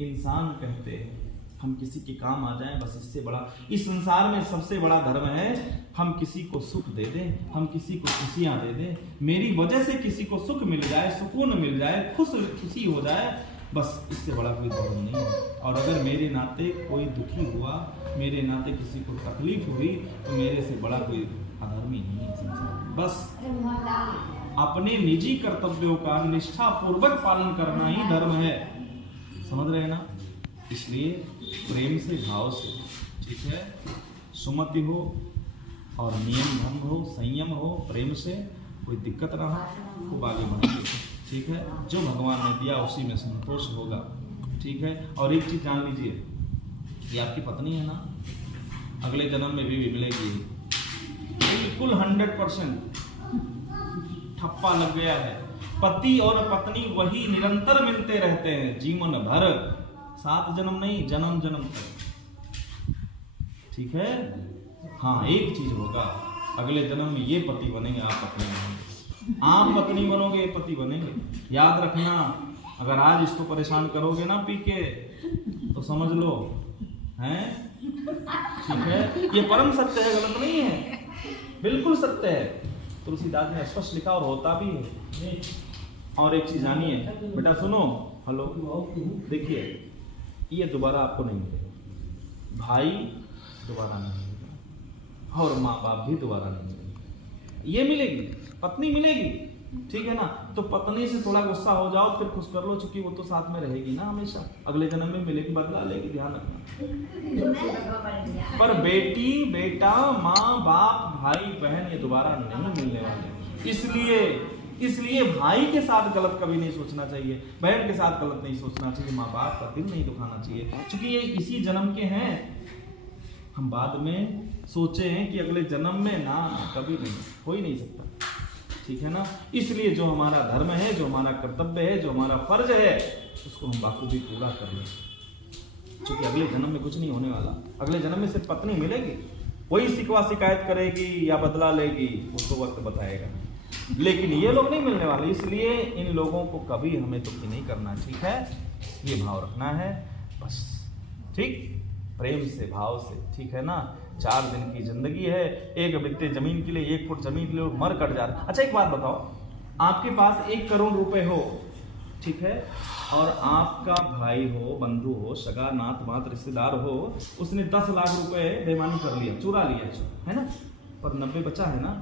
इंसान कहते हैं, हम किसी के काम आ जाएं, बस इससे बड़ा इस संसार में सबसे बड़ा धर्म है हम किसी को सुख दे दें, हम किसी को खुशियां दे दें, मेरी वजह से किसी को सुख मिल जाए, सुकून मिल जाए, खुशी हो जाए, बस इससे बड़ा कोई धर्म नहीं है। और अगर मेरे नाते कोई दुखी हुआ, मेरे नाते किसी को तकलीफ हुई, तो मेरे से बड़ा कोई अधर्मी नहीं है संसार। बस अपने निजी कर्तव्यों का निष्ठा पूर्वक पालन करना ही धर्म है, समझ रहे हैं ना। इसलिए प्रेम से, भाव से, ठीक है, सुमति हो और नियम भंग हो, संयम हो, प्रेम से, कोई दिक्कत ना हो, खूब आगे बढ़ेंगे, ठीक है। जो भगवान ने दिया उसी में संतोष होगा, ठीक है। और एक चीज जान लीजिए, ये आपकी पत्नी है ना, अगले जन्म में भी मिलेगी, बिल्कुल 100% ठप्पा लग गया है। पति और पत्नी वही निरंतर मिलते रहते हैं जीवन भर, 7 जन्म नहीं, जन्म जन्म तक, ठीक है। हाँ, एक चीज होगा, अगले जन्म में ये पति बनेंगे, आप पत्नी बनेंगे, आप पत्नी बनोगे, ये पति बनेंगे। याद रखना, अगर आज इसको परेशान करोगे ना पी के, तो समझ लो, हैं, ठीक है। ये परम सत्य है, गलत नहीं है, बिल्कुल सत्य है। तुलसीदास ने स्पष्ट लिखा और होता भी है। और एक चीज जानिए बेटा, सुनो, हेलो, देखिए, ये दोबारा आपको नहीं मिलेगा, भाई दोबारा नहीं मिलेगा, और माँ बाप भी दोबारा नहीं मिलेगी। ये मिलेगी, पत्नी मिलेगी, ठीक है ना। तो पत्नी से थोड़ा गुस्सा हो जाओ, फिर खुश कर लो, चूंकि वो तो साथ में रहेगी ना हमेशा, अगले जन्म में मिलेगी, बदला लेगी, ध्यान रखना। पर बेटी, बेटा, माँ बाप, भाई बहन, ये दोबारा नहीं मिलने वाले। इसलिए भाई के साथ गलत कभी नहीं सोचना चाहिए, बहन के साथ गलत नहीं सोचना चाहिए, माँ बाप का दिल नहीं दुखाना चाहिए, क्योंकि ये इसी जन्म के हैं। हम बाद में सोचे हैं कि अगले जन्म में, ना, कभी नहीं, हो ही नहीं सकता, ठीक है ना। इसलिए जो हमारा धर्म है, जो हमारा कर्तव्य है, जो हमारा फर्ज है, उसको हम बाखूबी पूरा कर लें, क्योंकि अगले जन्म में कुछ नहीं होने वाला। अगले जन्म में सिर्फ पत्नी मिलेगी, वही शिकवा शिकायत करेगी या बदला लेगी, उसको वक्त बताएगा, लेकिन ये लोग नहीं मिलने वाले। इसलिए इन लोगों को कभी हमें दुखी नहीं करना, ठीक है, ये भाव रखना है बस, ठीक, प्रेम से, भाव से, ठीक है ना। 4 दिन की जिंदगी है, 1 बित्ते जमीन के लिए, 1 फुट जमीन के लिए मर कट जा रहा। अच्छा, एक बात बताओ, आपके पास 1 करोड़ रुपए हो, ठीक है, और आपका भाई हो, बंधु हो, सगा नात मात रिश्तेदार हो, उसने 10 लाख रुपए बेईमानी कर लिया, चुरा लिया, है ना, पर 90 बचा है ना।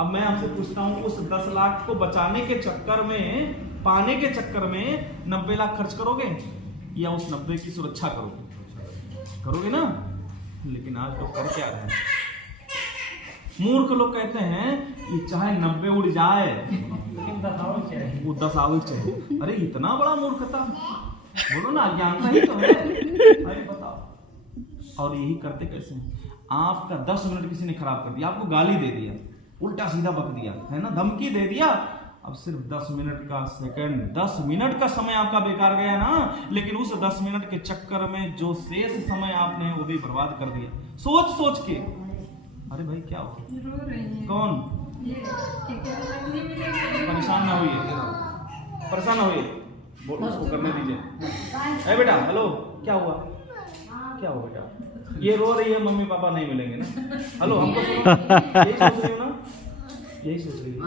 अब मैं आपसे पूछता हूं, उस 10 लाख को बचाने के चक्कर में, पाने के चक्कर में 90 लाख खर्च करोगे या उस 90 की सुरक्षा करोगे ना। लेकिन आज लोग कर क्या रहे हैं, मूर्ख लोग कहते हैं कि चाहे 90 उड़ जाए, वो 10 आवक चाहिए। अरे इतना बड़ा मूर्खता, बोलो ना, अज्ञानता ही तो है। अरे बताओ, और यही करते कैसे हैं। आपका 10 मिनट किसी ने खराब कर दिया, आपको गाली दे दिया, उल्टा सीधा बक दिया, है ना, धमकी दे दिया, अब सिर्फ 10 मिनट का सेकंड, 10 मिनट का समय आपका बेकार गया ना। लेकिन उस 10 मिनट के चक्कर में जो शेष समय आपने वो भी बर्बाद कर दिया, सोच के। अरे भाई क्या हो, कौन, परेशान ना होइए, परेशान ना होइए, उसको करने दीजिए। ए बेटा, हेलो, क्या हुआ, क्या हुआ बेटा, ये रो रही है, मम्मी पापा नहीं मिलेंगे ना, हेलो, हमको यही सोच रही हो ना, यही सोच रही है।